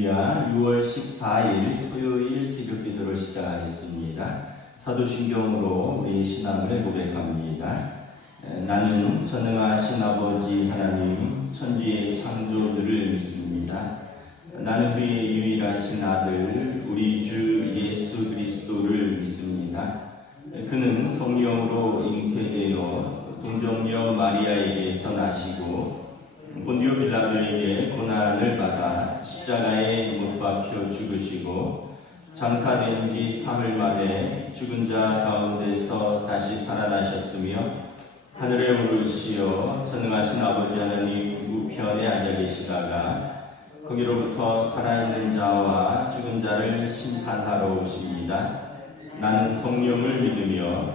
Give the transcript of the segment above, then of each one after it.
할렐루야. 6월 14일 토요일 새벽 기도를 시작하겠습니다. 사도신경으로 우리 신앙을 고백합니다. 나는 전능하신 아버지 하나님 천지의 창조주를 믿습니다. 나는 그의 유일하신 아들 우리 주 예수 그리스도를 믿습니다. 그는 성령으로 잉태되어 동정녀 마리아에게서 나시고 본디오 빌라도에게 고난을 받아 십자가에 못 박혀 죽으시고 장사된 지 3일 만에 죽은 자 가운데서 다시 살아나셨으며 하늘에 오르시어 전능하신 아버지 하나님 우편에 앉아 계시다가 거기로부터 살아있는 자와 죽은 자를 심판하러 오십니다. 나는 성령을 믿으며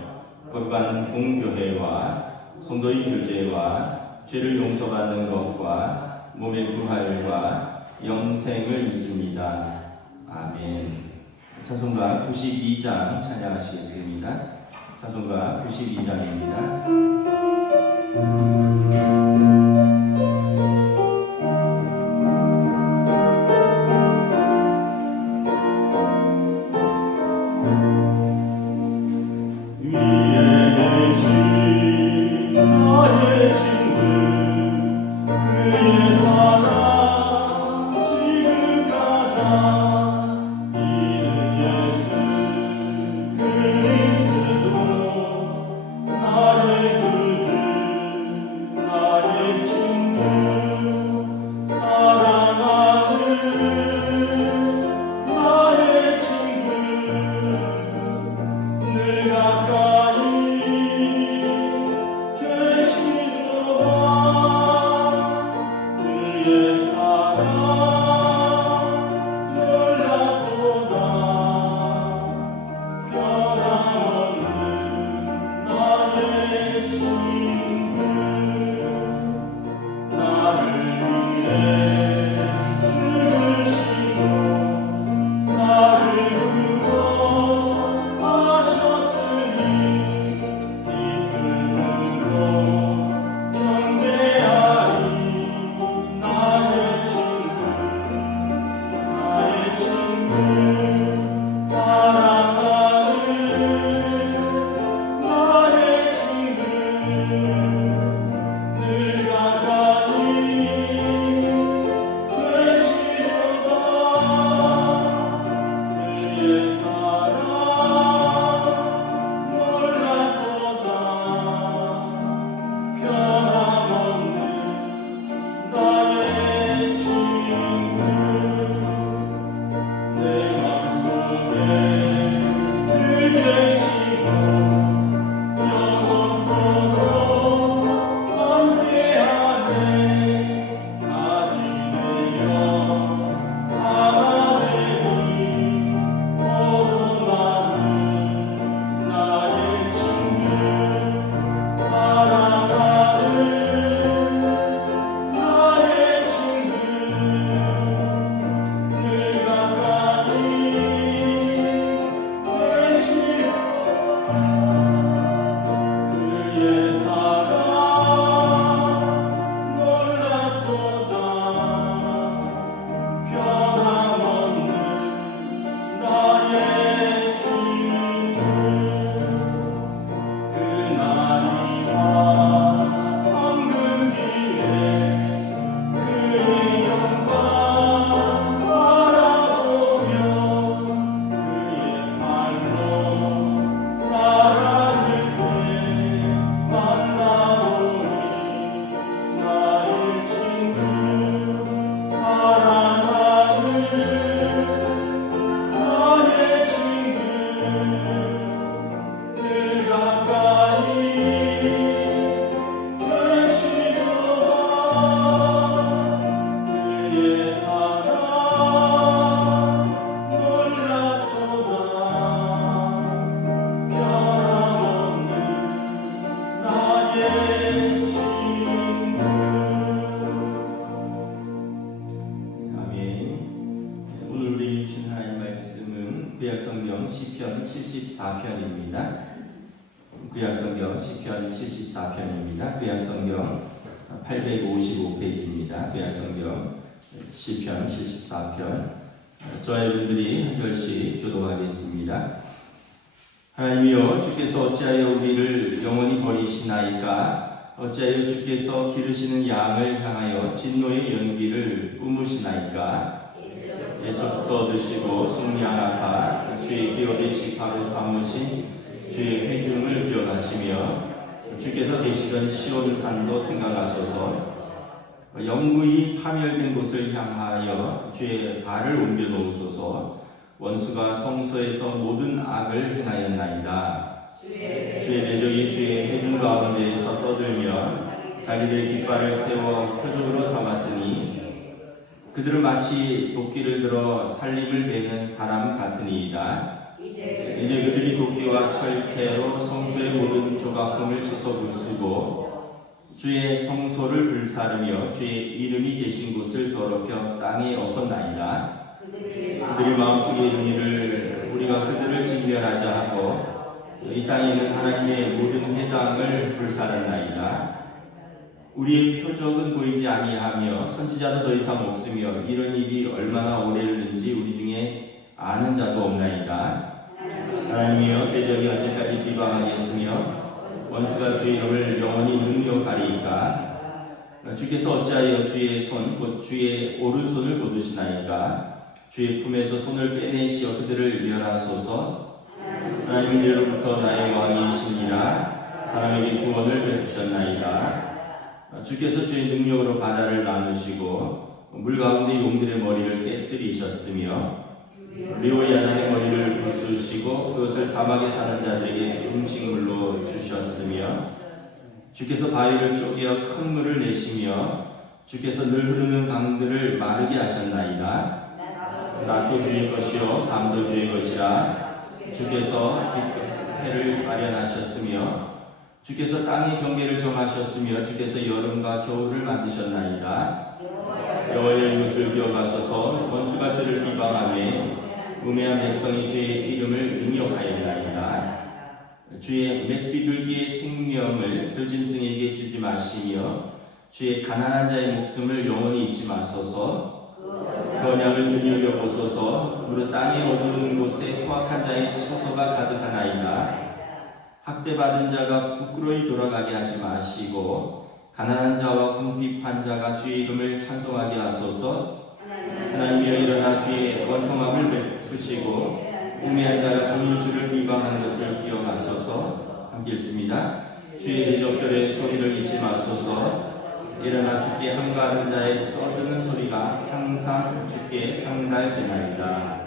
거룩한 공교회와 성도의 교제와 죄를 용서받는 것과 몸의 부활과 영생을 믿습니다. 아멘. 찬송가 92장 찬양하시겠습니다. 찬송가 92장입니다. 구약성경 시편 74편입니다. 구약성경 시편 74편입니다. 구약성경 855페이지입니다. 구약성경 시편 74편 저와 여러분들이 한 절씩 교독하겠습니다. 하나님이여, 주께서 어찌하여 우리를 영원히 버리시나이까? 어찌하여 주께서 기르시는 양을 향하여 진노의 연기를 뿜으시나이까? 애초부터 얻으시고 승리하사 주의 기업의 직하로 삼으신 주의 회중을 기억하시며 주께서 계시던 시온산도 생각하소서. 영구히 파멸된 곳을 향하여 주의 발을 옮겨 놓으소서. 원수가 성소에서 모든 악을 행하였나이다. 주의 대적이 주의 회중 가운데에서 떠들며 자기들의 깃발을 세워 표적으로 삼았으니 그들은 마치 도끼를 들어 살림을 베는 사람 같으니이다. 이제 그들이 도끼와 철퇴로 성소의 모든 조각품을 쳐서 부수고 주의 성소를 불사르며 주의 이름이 계신 곳을 더럽혀 땅에 엎었나이다. 그들의 마음속에 이르기를 우리가 그들을 진멸하자 하고 이 땅에는 하나님의 모든 회당을 불사랐나이다. 우리의 표적은 보이지 아니하며 선지자도 더 이상 없으며 이런 일이 얼마나 오래였는지 우리 중에 아는 자도 없나이다. 하나님이여, 대적이 언제까지 비방하겠으며 원수가 주의 이름을 영원히 능욕하리이까? 주께서 어찌하여 주의 손, 곧 주의 오른손을 거두시나이까? 주의 품에서 손을 빼내시어 그들을 멸하소서. 하나님은 예로부터 나의 왕이시니라. 사람에게 구원을 베푸셨나이다. 주께서 주의 능력으로 바다를 나누시고 물 가운데 용들의 머리를 깨뜨리셨으며 리오야단의 머리를 부수시고 그것을 사막에 사는 자들에게 음식물로 주셨으며 주께서 바위를 쪼개어 큰 물을 내시며 주께서 늘 흐르는 강들을 마르게 하셨나이다. 낮도 주의 것이요 밤도 주의 것이라. 주께서 해를 마련하셨으며 주께서 땅의 경계를 정하셨으며 주께서 여름과 겨울을 만드셨나이다. 여호와의 이것을 기억하소서. 원수가 주를 비방하며 우매한 백성이 주의 이름을 능욕하였나이다. 주의 맷비둘기의 생명을 들짐승에게 주지 마시며 주의 가난한 자의 목숨을 영원히 잊지 마소서. 그 언약을 눈여겨보소서. 무릇 땅의 어두운 곳에 포악한 자의 처소가 가득하나이다. 학대받은 자가 부끄러이 돌아가게 하지 마시고 가난한 자와 궁핍한 자가 주의 이름을 찬송하게 하소서. 하나님이여, 일어나 주의 원통함을 베푸시고 우매한 자가 주를 비방하는 것을 기억하소서. 함께 읽습니다. 주의 대적들의 소리를 잊지 마소서. 일어나 주께 항거하는 자의 떠드는 소리가 항상 주께 상달되나이다.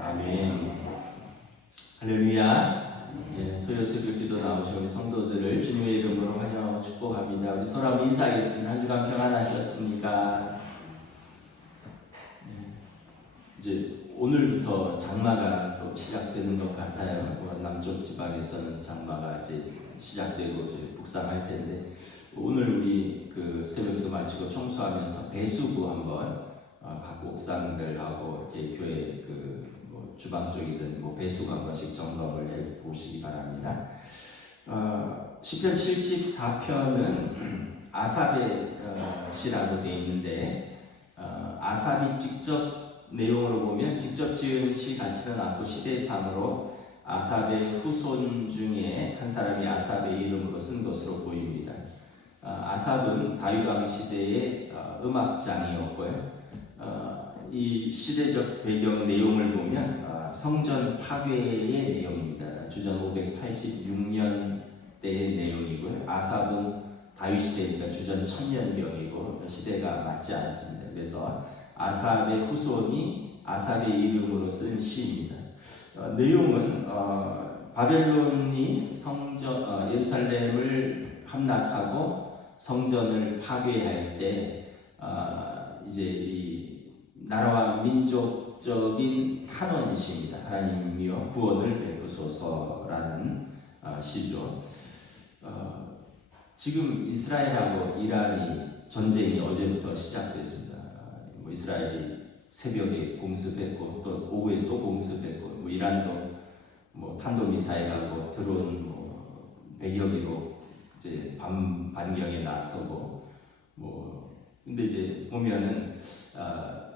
아멘. 할렐루야. 토요 새벽 기도 나오신 우리 성도들을 주님의 이름으로 환영하고 축복합니다. 우리 서로 한번 인사하겠습니다. 한 주간 평안하셨습니까? 이제 오늘부터 장마가 또 시작되는 것 같아요. 남쪽 지방에서는 장마가 이제 시작되고 이제 북상할 텐데 오늘 우리 그 새벽기도 마치고 청소하면서 배수구 한번 각 옥상들하고 이렇게 교회 뭐 주방 쪽이든 뭐 배수구 한 번씩 점검을 해 보시기 바랍니다. 시편 74편은 아삽의 시라고 되어 있는데 아삽이 직접 내용으로 보면 직접 지은 시 같지는 않고 시대상으로 아삽의 후손 중에 한 사람이 아삽의 이름으로 쓴 것으로 보입니다. 아삽은 다윗 왕 시대의 음악장이었고요. 이 시대적 배경 내용을 보면 성전 파괴의 내용입니다. 주전 586년 때의 내용이고요. 아삽은 다윗 시대니까 주전 1000년경이고 시대가 맞지 않습니다. 그래서 아삽의 후손이 아삽의 이름으로 쓴 시입니다. 내용은 바벨론이 성전 예루살렘을 함락하고 성전을 파괴할 때 이제 이 나라와 민족적인 탄원시입니다. 하나님이여 구원을 베푸소서라는 시죠. 지금 이스라엘하고 이란이 전쟁이 어제부터 시작됐습니다. 이스라엘이 새벽에 공습했고 또 오후에 또 공습했고 이란도 탄도미사일하고 드론 100여 개로 이제 반경에 나서고 근데 이제 보면은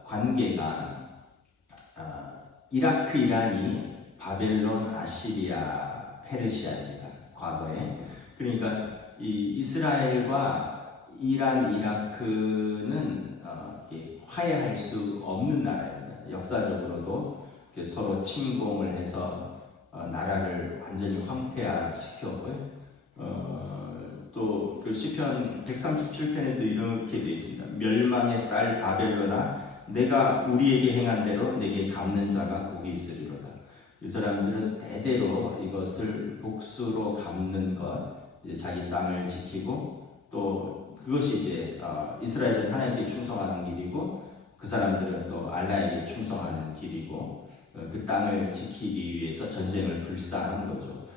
관계가 이라크, 이란이 바벨론, 아시리아, 페르시아입니다. 과거에. 그러니까 이 이스라엘과 이란, 이라크는 화해할 수 없는 나라입니다. 역사적으로도 서로 침공을 해서 나라를 완전히 황폐화시켰고요. 또 그 시편 137편에도 이렇게 되어 있습니다. 멸망의 딸 바벨론아, 내가 우리에게 행한 대로 내게 갚는 자가 거기 있으리로다. 이 사람들은 대대로 이것을 복수로 갚는 것, 이제 자기 땅을 지키고, 또 그것이 이제 이스라엘은 하나님께 충성하는 길이고, 그 사람들은 또 알라에게 충성하는 길이고, 그 땅을 지키기 위해서 전쟁을 불사한 거죠.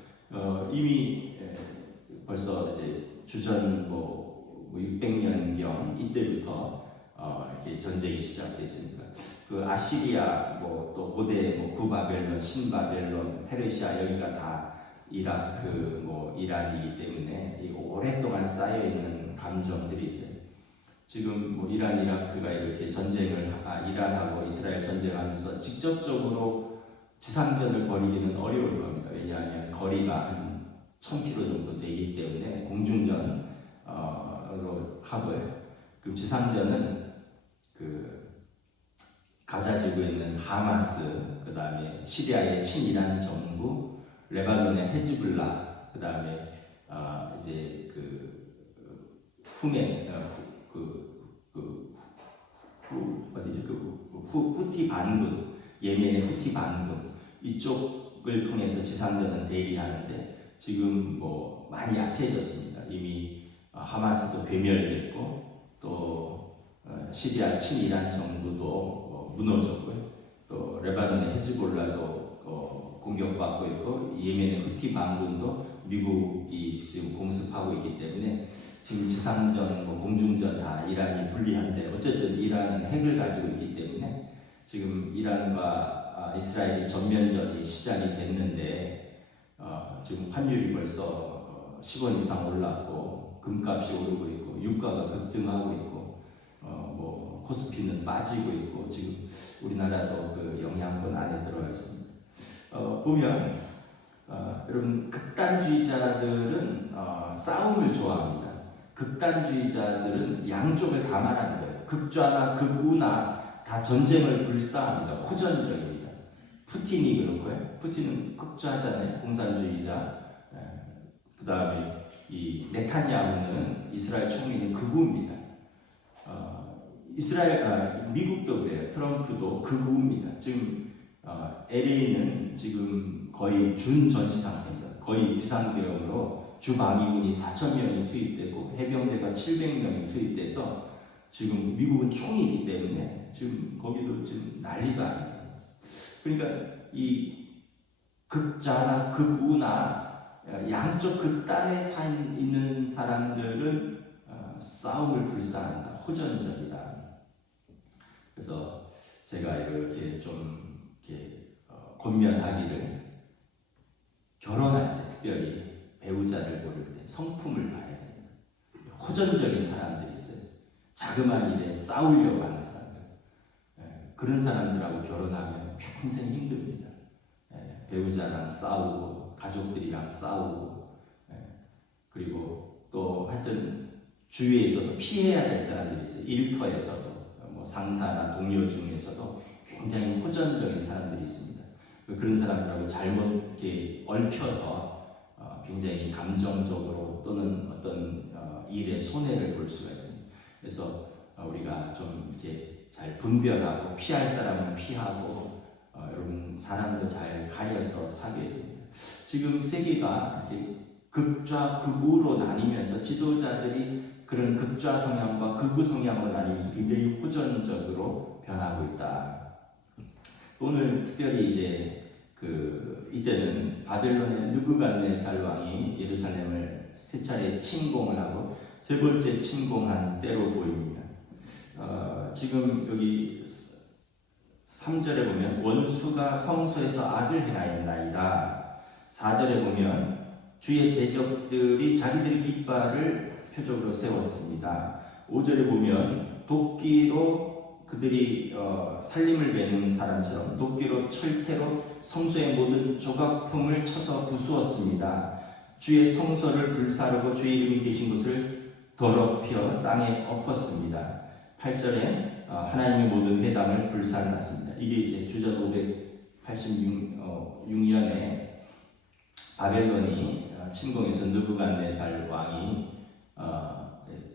이미 벌써 이제 주전 600년경 이때부터 이렇게 전쟁이 시작됐습니다. 그 아시리아, 또 고대 구바벨론, 신바벨론, 페르시아 여기가 다 이라크, 이란이기 때문에 이거 오랫동안 쌓여 있는 감정들이 있어요. 지금 이란, 이라크가 이렇게 전쟁을 이란하고 이스라엘 전쟁하면서 직접적으로 지상전을 벌이기는 어려울 겁니다. 왜냐하면 거리가 한 1000km 정도 되기 때문에 공중전으로 하고요. 그 지상전은 그 가자지구에 있는 하마스, 그 다음에 시리아의 친이란 정부, 레바논의 헤즈볼라, 그 다음에 이제 그 후멘, 후티 반군, 예멘의 후티 반군 이쪽을 통해서 지상전은 대기하는데 지금 많이 약해졌습니다. 이미 하마스도 괴멸됐고 또 시리아 친이란 정부도 무너졌고요. 또 레바논의 헤즈볼라도 공격받고 있고 예멘의 후티 반군도 미국이 지금 공습하고 있기 때문에 지금 지상전, 공중전 다 이란이 불리한데 어쨌든 이란은 핵을 가지고 있기 때문에 지금 이란과 이스라엘이 전면전이 시작이 됐는데 지금 환율이 벌써 10원 이상 올랐고 금값이 오르고 있고 유가가 급등하고 있고 코스피는 빠지고 있고 지금 우리나라도 그 영향권 안에 들어가 있습니다. 보면 여러분 극단주의자들은 싸움을 좋아합니다. 극단주의자들은 양쪽을 다 말하는 거예요. 극좌나 극우나 다 전쟁을 불사합니다. 호전적입니다. 푸틴이 그렇고요. 푸틴은 극좌잖아요. 공산주의자. 그 다음에 이 네타냐후는 이스라엘 총리는 극우입니다. 미국도 그래요. 트럼프도 극우입니다. 지금 LA는 지금 거의 준전시 상태입니다. 거의 비상계엄으로 주방위군이 4,000명이 투입되고 해병대가 700명이 투입돼서 지금 미국은 총이기 때문에 지금 거기도 지금 난리가 아니에요. 그러니까 이 극자나 극우나 양쪽 극단에 있는 사람들은 싸움을 불사한다. 호전적이다. 그래서 제가 이렇게 좀 권면하기를 결혼할 때 특별히 배우자를 고를 때 성품을 봐야 됩니다. 호전적인 사람들이 있어요. 자그마한 일에 싸우려고 하는 사람들. 그런 사람들하고 결혼하면 평생 힘듭니다. 배우자랑 싸우고 가족들이랑 싸우고 그리고 또 하여튼 주위에서도 피해야 될 사람들이 있어요. 일터에서도 상사나 동료 중에서도 굉장히 호전적인 사람들이 있습니다. 그런 사람들하고 잘못 이렇게 얽혀서 굉장히 감정적으로 또는 어떤 일에 손해를 볼 수가 있습니다. 그래서 우리가 좀 이렇게 잘 분별하고 피할 사람은 피하고 여러분 사람도 잘 가려서 사귀어야 됩니다. 지금 세계가 이렇게 극좌 극우로 나뉘면서 지도자들이 그런 극좌 성향과 극우 성향으로 나뉘면서 굉장히 호전적으로 변하고 있다. 오늘 특별히 이제 이때는 바벨론의 느부갓네살 왕이 예루살렘을 세 차례 침공을 하고 세 번째 침공한 때로 보입니다. 지금 여기 3절에 보면 원수가 성소에서 악을 행하였나이다. 4절에 보면 주의 대적들이 자기들의 깃발을 표적으로 세웠습니다. 5절에 보면 도끼로 그들이 살림을 베는 사람처럼 도끼로 철퇴로 성소의 모든 조각품을 쳐서 부수었습니다. 주의 성소를 불사르고 주의 이름이 계신 곳을 더럽혀 땅에 엎었습니다. 8절에 하나님의 모든 회당을 불살랐습니다. 이게 이제 주전 586년에 바벨론이 침공해서 느부갓네살 왕이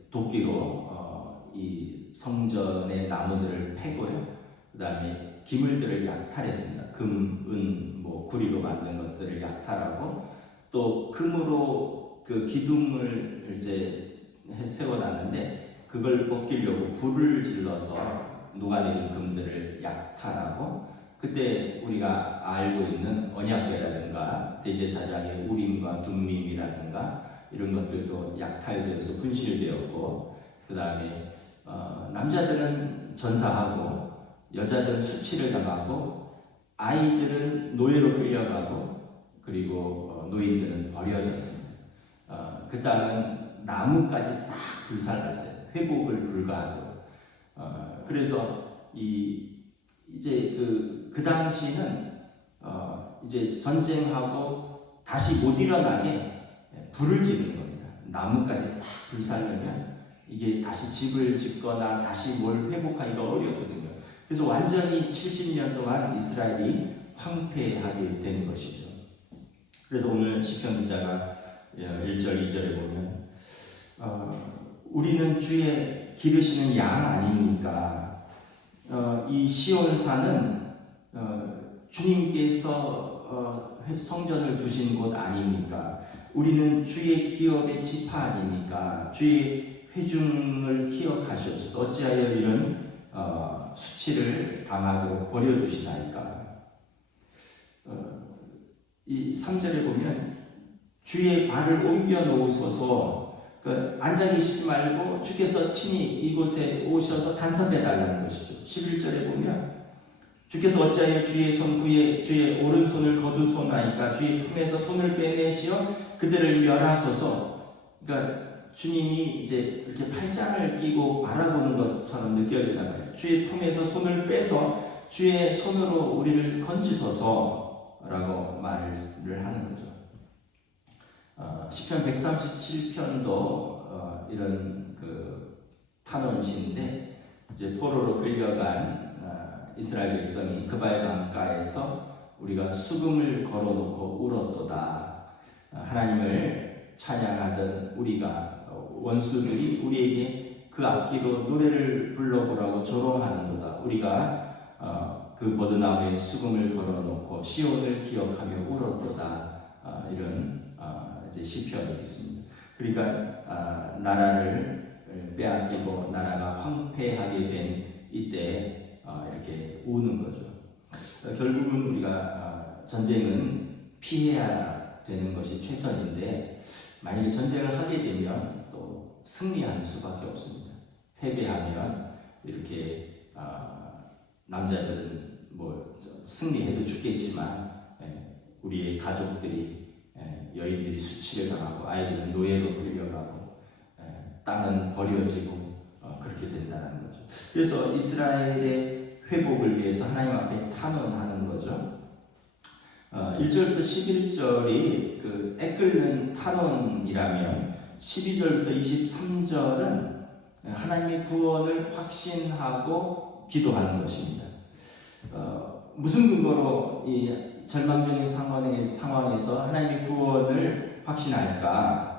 도끼로 이 성전의 나무들을 패고요. 그 다음에 기물들을 약탈했습니다. 금, 은, 구리로 만든 것들을 약탈하고 또 금으로 그 기둥을 이제 세워놨는데 그걸 벗기려고 불을 질러서 녹아내린 금들을 약탈하고 그때 우리가 알고 있는 언약궤라든가 대제사장의 우림과 둠밈이라든가 이런 것들도 약탈되어서 분실되었고 그 다음에 남자들은 전사하고 여자들은 수치를 당하고 아이들은 노예로 끌려가고 그리고 노인들은 버려졌습니다. 그 다음은 나무까지 싹 불살랐어요. 회복을 불가하도록. 그래서 이제 그 당시는 이제 전쟁하고 다시 못 일어나게 불을 지르는 겁니다. 나무까지 싹 불살르면 이게 다시 집을 짓거나 다시 뭘 회복하기가 어렵거든요. 그래서 완전히 70년 동안 이스라엘이 황폐하게 된 것이죠. 그래서 오늘 시편 기자가 1절, 2절에 보면 우리는 주의 기르시는 양 아닙니까? 이 시온산은 주님께서 성전을 두신 곳 아닙니까? 우리는 주의 기업의 지파 아닙니까? 주의 회중을 기억하시옵소서. 어찌하여 이런 수치를 당하도록 버려두시나이까? 이 3절에 보면 주의 발을 옮겨 놓으소서. 앉아 계시지 말고 주께서 친히 이곳에 오셔서 간섭해 달라는 것이죠. 11절에 보면 주께서 어찌하여 주의 손 주의 오른손을 거두소나이까? 주의 품에서 손을 빼내시어 그들을 멸하소서. 그러니까 주님이 이제 이렇게 팔짱을 끼고 바라보는 것처럼 느껴지단 말이에요. 주의 품에서 손을 빼서 주의 손으로 우리를 건지소서라고 말을 하는 거죠. 시편 137편도 이런 그 탄원시인데 이제 포로로 끌려간 이스라엘 백성이 그발 강가에서 우리가 수금을 걸어놓고 울었도다. 하나님을 찬양하던 우리가 원수들이 우리에게 그 악기로 노래를 불러보라고 조롱하는도다. 우리가 그 버드나무에 수금을 걸어놓고 시온을 기억하며 울었도다. 이런 이제 시편이 있습니다. 그러니까 나라를 빼앗기고 나라가 황폐하게 된 이때 이렇게 우는 거죠. 결국은 우리가 전쟁은 피해야 되는 것이 최선인데 만약에 전쟁을 하게 되면 또 승리하는 수밖에 없습니다. 패배하면 이렇게 남자들은 승리해도 죽겠지만 우리의 가족들이 여인들이 수치를 당하고 아이들은 노예로 끌려가고 땅은 버려지고 그렇게 된다는 거죠. 그래서 이스라엘의 회복을 위해서 하나님 앞에 탄원하는 거죠. 1절부터 11절이 그 애끓는 탄원이라면 12절부터 23절은 하나님의 구원을 확신하고 기도하는 것입니다. 무슨 근거로 이 절망적인 상황에서 하나님의 구원을 확신할까?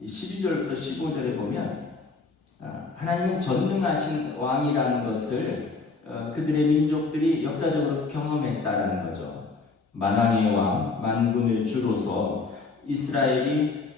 12절부터 15절에 보면 하나님은 전능하신 왕이라는 것을 그들의 민족들이 역사적으로 경험했다라는 거죠. 만왕의 왕, 만군의 주로서 이스라엘이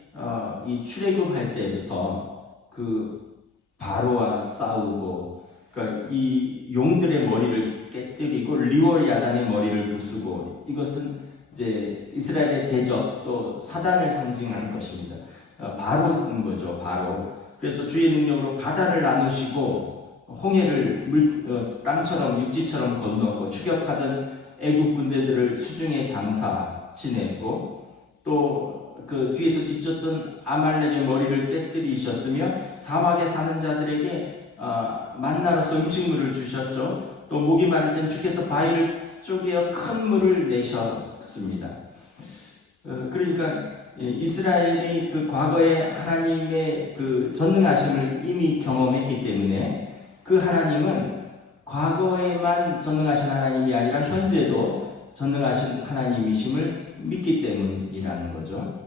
이 출애굽할 때부터 그 바로와 싸우고, 그러니까 이 용들의 머리를 깨뜨리고 리월야단의 머리를 부수고, 이것은 이제 이스라엘의 대적 또 사단을 상징하는 것입니다. 바로인 거죠, 바로. 그래서 주의 능력으로 바다를 나누시고 홍해를 땅처럼 육지처럼 건너고 추격하던 애국 군대들을 수중에 장사 지냈고, 또 그 뒤에서 뒤쫓던 아말렉의 머리를 깨뜨리셨으며 사막에 사는 자들에게 만나로서 음식물을 주셨죠. 또 목이 마를 땐 주께서 바위를 쪼개어 큰 물을 내셨습니다. 그러니까 이스라엘이 그 과거에 하나님의 그 전능하심을 이미 경험했기 때문에 그 하나님은 과거에만 전능하신 하나님이 아니라 현재도 전능하신 하나님이심을 믿기 때문이라는 거죠.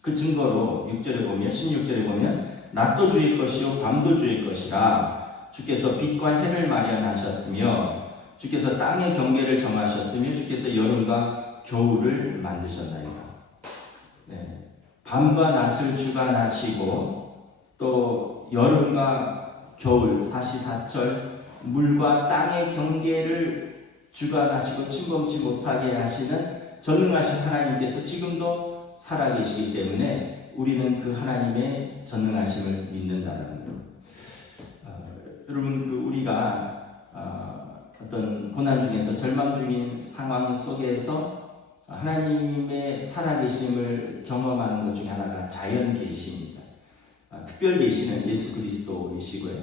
그 증거로 6절에 보면 16절에 보면 낮도 주의 것이요 밤도 주의 것이라 주께서 빛과 해를 마련하셨으며 주께서 땅의 경계를 정하셨으며 주께서 여름과 겨울을 만드셨나이다. 네. 밤과 낮을 주관하시고 또 여름과 겨울 사시사철 물과 땅의 경계를 주관하시고 침범치 못하게 하시는 전능하신 하나님께서 지금도 살아계시기 때문에 우리는 그 하나님의 전능하심을 믿는다는 것. 여러분 우리가 어떤 고난 중에서 절망 중인 상황 속에서 하나님의 살아계심을 경험하는 것 중에 하나가 자연 계시입니다. 특별 계시는 예수 그리스도이시고요.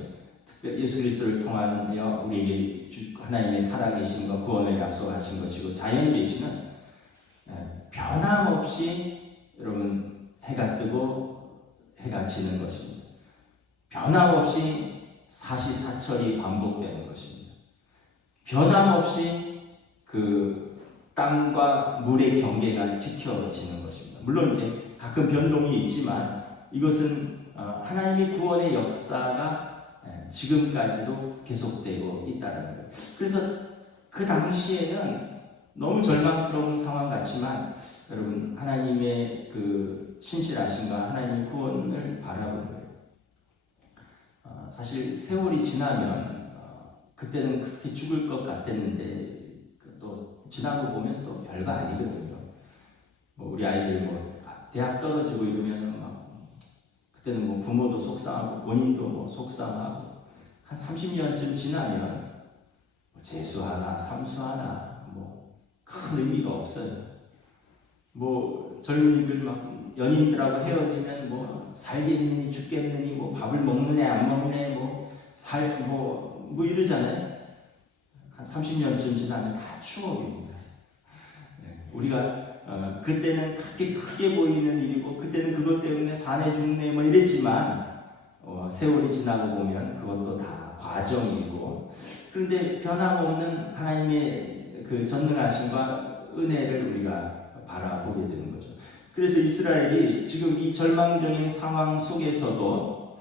예수 그리스도를 통하여 우리에게 하나님의 살아계심과 구원을 약속하신 것이고, 자연 계시는 변함없이 여러분 해가 뜨고 해가 지는 것입니다. 변함없이 사시사철이 반복되는 것입니다. 변함없이 그 땅과 물의 경계가 지켜지는 것입니다. 물론 이제 가끔 변동이 있지만 이것은 하나님의 구원의 역사가 지금까지도 계속되고 있다는 거예요. 그래서 그 당시에는 너무 절망스러운 상황 같지만 여러분 하나님의 그 신실하심과 하나님의 구원을 바라본 거예요. 사실 세월이 지나면 그때는 그렇게 죽을 것 같았는데 또 지나고 보면 또 별거 아니거든요. 우리 아이들 대학 떨어지고 이러면 그때는 부모도 속상하고 본인도 속상하고 한 30년쯤 지나면 재수하나 삼수하나 큰 의미가 없어요. 젊은이들 연인들하고 헤어지면 살겠느니 죽겠느니 밥을 먹느냐 안 먹느냐 이러잖아요. 한 30년쯤 지나면 다 추억입니다. 우리가 그때는 그렇게 크게 보이는 일이고 그때는 그것 때문에 사내 죽네 이랬지만 세월이 지나고 보면 그것도 다 과정이고, 그런데 변함없는 하나님의 그 전능하심과 은혜를 우리가 바라보게 되는 거죠. 그래서 이스라엘이 지금 이 절망적인 상황 속에서도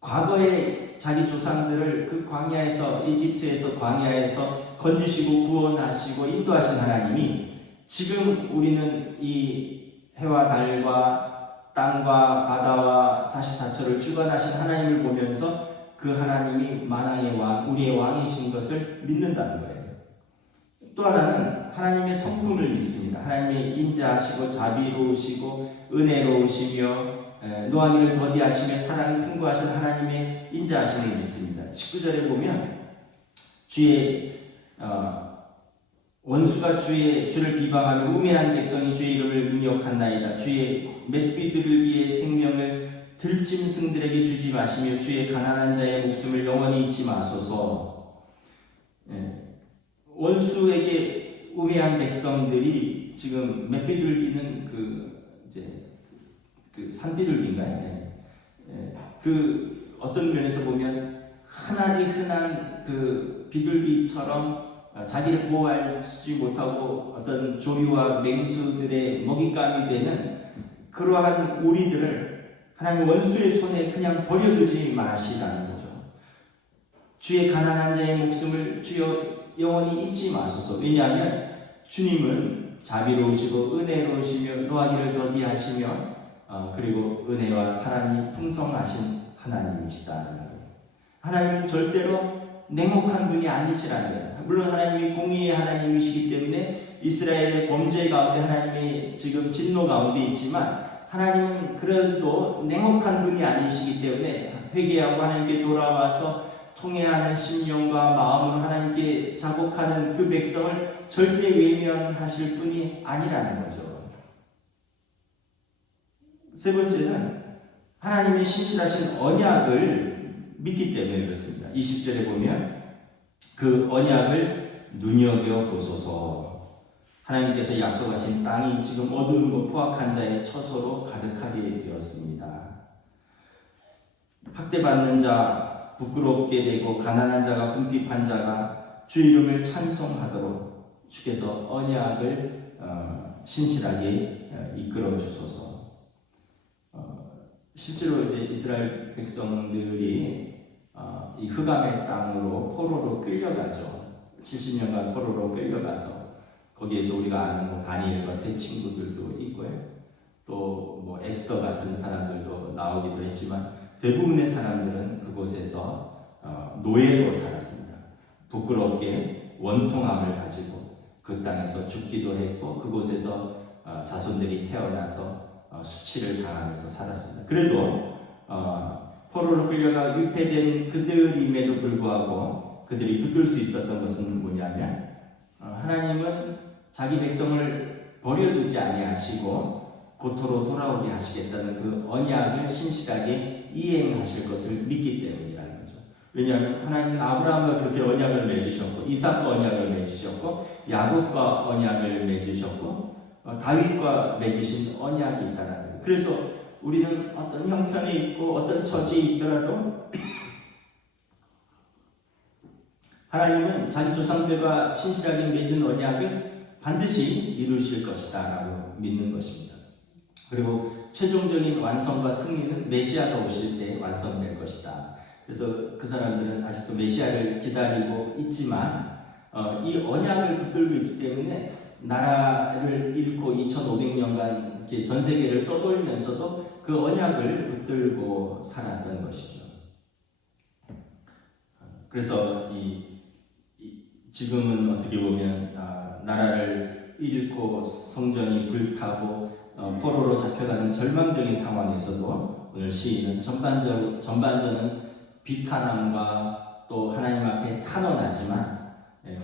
과거에 자기 조상들을 그 광야에서, 이집트에서 광야에서 건지시고 구원하시고 인도하신 하나님이 지금 우리는 이 해와 달과 땅과 바다와 사시사철을 주관하신 하나님을 보면서 그 하나님이 만왕의 왕, 우리의 왕이신 것을 믿는다는 거예요. 또 하나는 하나님의 성품을 믿습니다. 하나님의 인자하시고 자비로우시고 은혜로우시며 노하기를 더디하시며 사랑을 풍부하신 하나님의 인자하심을 믿습니다. 19절에 보면 주의 원수가 주를 비방하며 우매한 백성이 주의 이름을 능욕한나이다. 주의 맷비들을 위해 생명을 들짐승들에게 주지 마시며 주의 가난한 자의 목숨을 영원히 잊지 마소서. 원수에게 우매한 백성들이 지금 맷비둘기는 그 산비둘기인가요? 그 어떤 면에서 보면 흔하디 흔한 그 비둘기처럼 자기를 보호하지 못하고 어떤 조류와 맹수들의 먹잇감이 되는 그러한 우리들을 하나님 원수의 손에 그냥 버려두지 마시라는 거죠. 주의 가난한 자의 목숨을 주여 영원히 잊지 마소서. 왜냐하면 주님은 자비로우시고 은혜로우시며 노하기를 더디하시며 그리고 은혜와 사랑이 풍성하신 하나님이시다. 하나님은 절대로 냉혹한 분이 아니시라는 거예요. 물론 하나님이 공의의 하나님이시기 때문에 이스라엘의 범죄 가운데 하나님이 지금 진노 가운데 있지만 하나님은 그래도 냉혹한 분이 아니시기 때문에 회개하고 하나님께 돌아와서 통회하는 심령과 마음으로 하나님께 자복하는 그 백성을 절대 외면하실 분이 아니라는 거죠. 세 번째는 하나님의 신실하신 언약을 믿기 때문에 그렇습니다. 20절에 보면 그 언약을 눈여겨보소서. 하나님께서 약속하신 땅이 지금 어두운 포악한 자의 처소로 가득하게 되었습니다. 학대받는 자, 부끄럽게 되고 가난한 자가 궁핍한 자가 주 이름을 찬송하도록 주께서 언약을 신실하게 이끌어 주소서. 실제로 이제 이스라엘 백성들이 이 흑암의 땅으로 포로로 끌려가죠. 70년간 포로로 끌려가서 거기에서 우리가 아는 다니엘과 세 친구들도 있고요. 또 에스더 같은 사람들도 나오기도 했지만 대부분의 사람들은 그곳에서 노예로 살았습니다. 부끄럽게 원통함을 가지고 그 땅에서 죽기도 했고 그곳에서 자손들이 태어나서 수치를 당하면서 살았습니다. 그래도 포로로 끌려가 유폐된 그들임에도 불구하고 그들이 붙들 수 있었던 것은 뭐냐면 하나님은 자기 백성을 버려두지 아니하시고 고토로 돌아오게 하시겠다는 그 언약을 신실하게 이행하실 것을 믿기 때문이라는 거죠. 왜냐하면 하나님은 아브라함과 그렇게 언약을 맺으셨고 이삭과 언약을 맺으셨고 야곱과 언약을 맺으셨고 다윗과 맺으신 언약이 있다는 거예요. 그래서 우리는 어떤 형편에 있고 어떤 처지에 있더라도 하나님은 자기 조상들과 신실하게 맺은 언약을 반드시 이루실 것이다 라고 믿는 것입니다. 그리고 최종적인 완성과 승리는 메시아가 오실 때 완성될 것이다. 그래서 그 사람들은 아직도 메시아를 기다리고 있지만 이 언약을 붙들고 있기 때문에 나라를 잃고 2500년간 이렇게 전 세계를 떠돌면서도 그 언약을 붙들고 살았던 것이죠. 그래서 지금은 어떻게 보면 나라를 잃고 성전이 불타고 포로로 잡혀가는 절망적인 상황에서도 오늘 시인은 전반전은 비탄함과 또 하나님 앞에 탄원하지만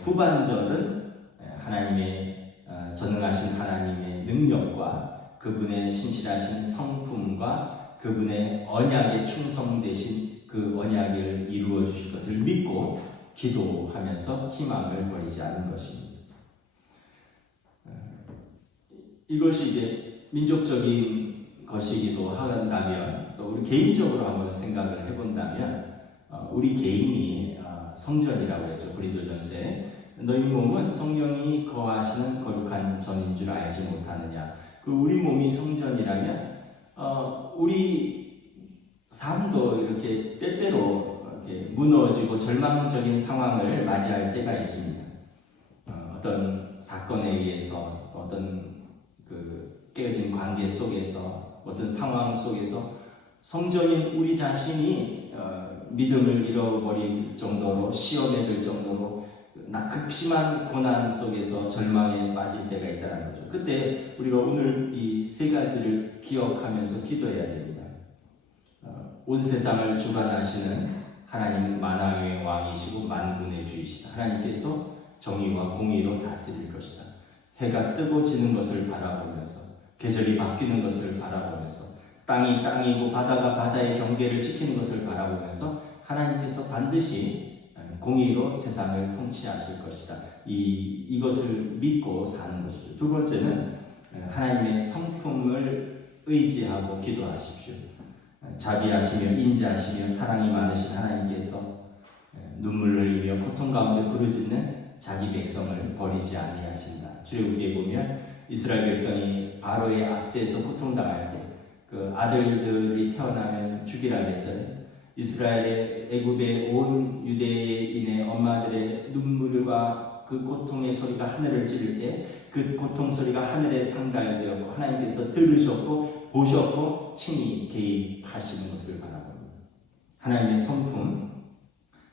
후반절은 하나님의 전능하신 하나님의 능력과 그분의 신실하신 성품과 그분의 언약에 충성되신 그 언약을 이루어 주실 것을 믿고 기도하면서 희망을 버리지 않는 것입니다. 이것이 이제 민족적인 것이기도 한다면 또 우리 개인적으로 한번 생각을 해본다면 우리 개인이 성전이라고 했죠. 고린도전서에 너희 몸은 성령이 거하시는 거룩한 전인 줄 알지 못하느냐. 그 우리 몸이 성전이라면 우리 삶도 이렇게 때때로 이렇게 무너지고 절망적인 상황을 맞이할 때가 있습니다. 어떤 사건에 의해서 어떤 그 깨어진 관계 속에서 어떤 상황 속에서 성전인 우리 자신이 믿음을 잃어버릴 정도로 시험에 들 정도로 극심한 고난 속에서 절망에 빠질 때가 있다는 거죠. 그때 우리가 오늘 이 세 가지를 기억하면서 기도해야 됩니다. 온 세상을 주관하시는 하나님은 만왕의 왕이시고 만군의 주이시다. 하나님께서 정의와 공의로 다스릴 것이다. 해가 뜨고 지는 것을 바라보면서 계절이 바뀌는 것을 바라보면서 땅이 땅이고 바다가 바다의 경계를 지키는 것을 바라보면서 하나님께서 반드시 공의로 세상을 통치하실 것이다. 이것을 믿고 사는 것이죠. 두 번째는 하나님의 성품을 의지하고 기도하십시오. 자비하시며 인자하시며 사랑이 많으신 하나님께서 눈물 흘리며 고통 가운데 부르짖는 자기 백성을 버리지 아니하신다. 출애굽기에 보면 이스라엘 백성이 바로의 압제에서 고통당할 때 그 아들들이 태어나면 죽이라 그랬잖아요. 이스라엘의 애굽의 온 유대인의 엄마들의 눈물과 그 고통의 소리가 하늘을 찌를 때 그 고통 소리가 하늘에 상달되었고 하나님께서 들으셨고 보셨고 친히 개입하시는 것을 바라봅니다. 하나님의 성품,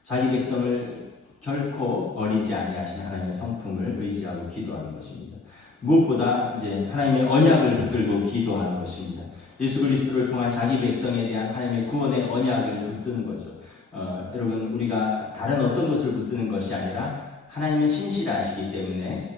자기 백성을 결코 버리지 아니하신 하나님의 성품을 의지하고 기도하는 것입니다. 무엇보다 이제 하나님의 언약을 붙들고 기도하는 것입니다. 예수 그리스도를 통한 자기 백성에 대한 하나님의 구원의 언약을 붙드는 거죠. 여러분 우리가 다른 어떤 것을 붙드는 것이 아니라 하나님은 신실하시기 때문에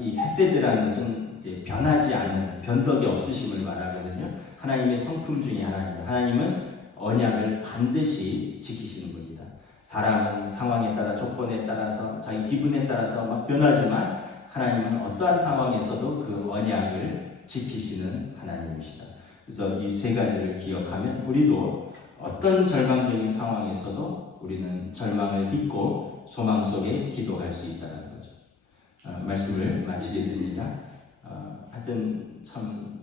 이 헤세드라는 것은 이제 변하지 않는 변덕이 없으심을 말하거든요. 하나님의 성품 중에 하나입니다. 하나님은 언약을 반드시 지키시는 분이다. 사람은 상황에 따라 조건에 따라서 자기 기분에 따라서 막 변하지만 하나님은 어떠한 상황에서도 그 언약을 지키시는 하나님이시다. 그래서 이 세 가지를 기억하면 우리도 어떤 절망적인 상황에서도 우리는 절망을 딛고 소망 속에 기도할 수 있다는 거죠. 말씀을 마치겠습니다. 하여튼 참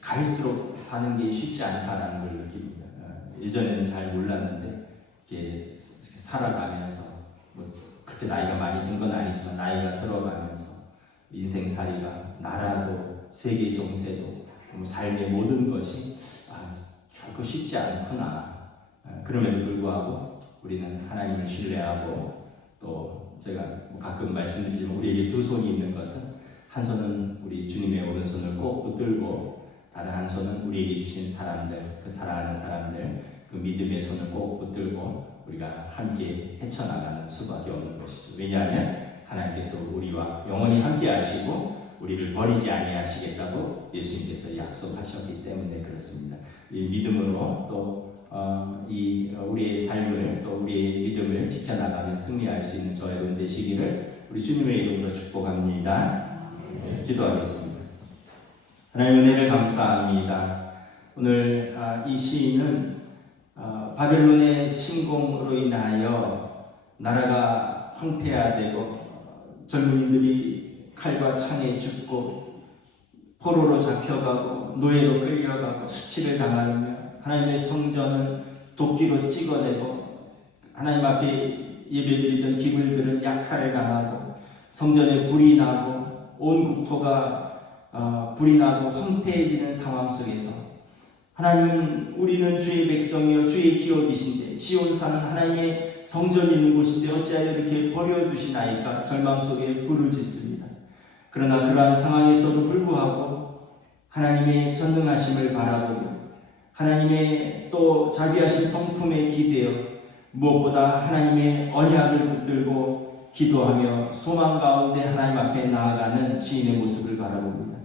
갈수록 사는 게 쉽지 않다는 걸 느낍니다. 예전에는 잘 몰랐는데 이렇게 살아가면서 뭐 그렇게 나이가 많이 든 건 아니지만 나이가 들어가면서 인생살이가 나라도 세계 정세도 삶의 모든 것이 결코 쉽지 않구나. 그럼에도 불구하고 우리는 하나님을 신뢰하고 또 제가 가끔 말씀드리지만 우리에게 두 손이 있는 것은 한 손은 우리 주님의 오른손을 꼭 붙들고 다른 한 손은 우리에게 주신 사람들, 그 사랑하는 사람들, 그 믿음의 손을 꼭 붙들고 우리가 함께 헤쳐나가는 수밖에 없는 것이죠. 왜냐하면 하나님께서 우리와 영원히 함께 하시고 우리를 버리지 아니하시겠다고 예수님께서 약속하셨기 때문에 그렇습니다. 이 믿음으로 또 우리의 삶을 또 우리의 믿음을 지켜나가며 승리할 수 있는 저와 여러분 되시기를 우리 주님의 이름으로 축복합니다. 네, 기도하겠습니다. 하나님 은혜를 감사합니다. 오늘 이 시인은 바벨론의 침공으로 인하여 나라가 황폐화되고 젊은이들이 칼과 창에 죽고 포로로 잡혀가고 노예로 끌려가고 수치를 당하며 하나님의 성전은 도끼로 찍어내고 하나님 앞에 예배드리던 기물들은 약탈을 당하고 성전에 불이 나고 온 국토가 불이 나고 황폐해지는 상황 속에서 하나님은 우리는 주의 백성이요 주의 기업이신데 시온산은 하나님의 성전이 있는 곳인데 어찌하여 이렇게 버려두시나이까 절망 속에 불을 짓습니다. 그러나 그러한 상황에서도 불구하고 하나님의 전능하심을 바라보며 하나님의 또 자비하신 성품에 기대어 무엇보다 하나님의 언약을 붙들고 기도하며 소망 가운데 하나님 앞에 나아가는 시인의 모습을 바라봅니다.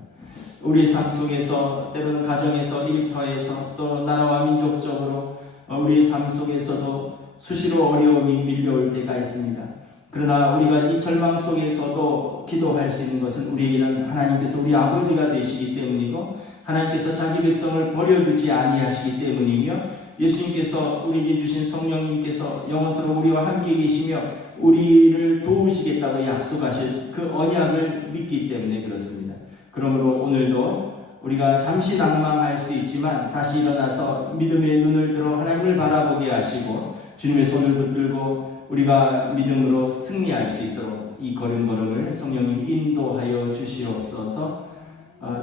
우리 삶 속에서 때로는 가정에서 일터에서 또 나라와 민족적으로 우리의 삶 속에서도 수시로 어려움이 밀려올 때가 있습니다. 그러나 우리가 이 절망 속에서도 기도할 수 있는 것은 우리에게는 하나님께서 우리 아버지가 되시기 때문이고 하나님께서 자기 백성을 버려두지 아니하시기 때문이며 예수님께서 우리에게 주신 성령님께서 영원토록 우리와 함께 계시며 우리를 도우시겠다고 약속하실 그 언약을 믿기 때문에 그렇습니다. 그러므로 오늘도 우리가 잠시 낭망할 수 있지만 다시 일어나서 믿음의 눈을 들어 하나님을 바라보게 하시고 주님의 손을 붙들고 우리가 믿음으로 승리할 수 있도록 이 걸음걸음을 성령님 인도하여 주시옵소서.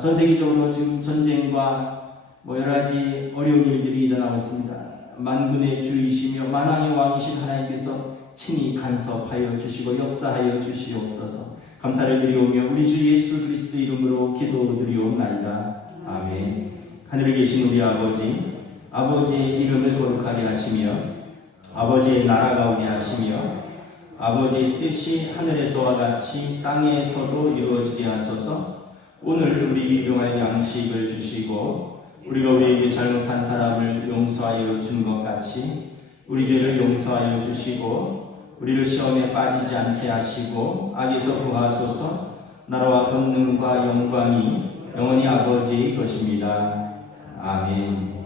전 세계적으로 지금 전쟁과 여러 가지 어려운 일들이 일어나고 있습니다. 만군의 주이시며 만왕의 왕이신 하나님께서 친히 간섭하여 주시고 역사하여 주시옵소서. 감사를 드리오며 우리 주 예수 그리스도 이름으로 기도드리옵나이다. 아멘. 하늘에 계신 우리 아버지, 아버지의 이름을 거룩하게 하시며 아버지의 나라가 오게 하시며 아버지의 뜻이 하늘에서와 같이 땅에서도 이루어지게 하소서. 오늘 우리 일용할 양식을 주시고 우리가 우리에게 잘못한 사람을 용서하여 준 것 같이 우리 죄를 용서하여 주시고 우리를 시험에 빠지지 않게 하시고 악에서 구하소서. 나라와 권능과 영광이 영원히 아버지의 것입니다. 아멘.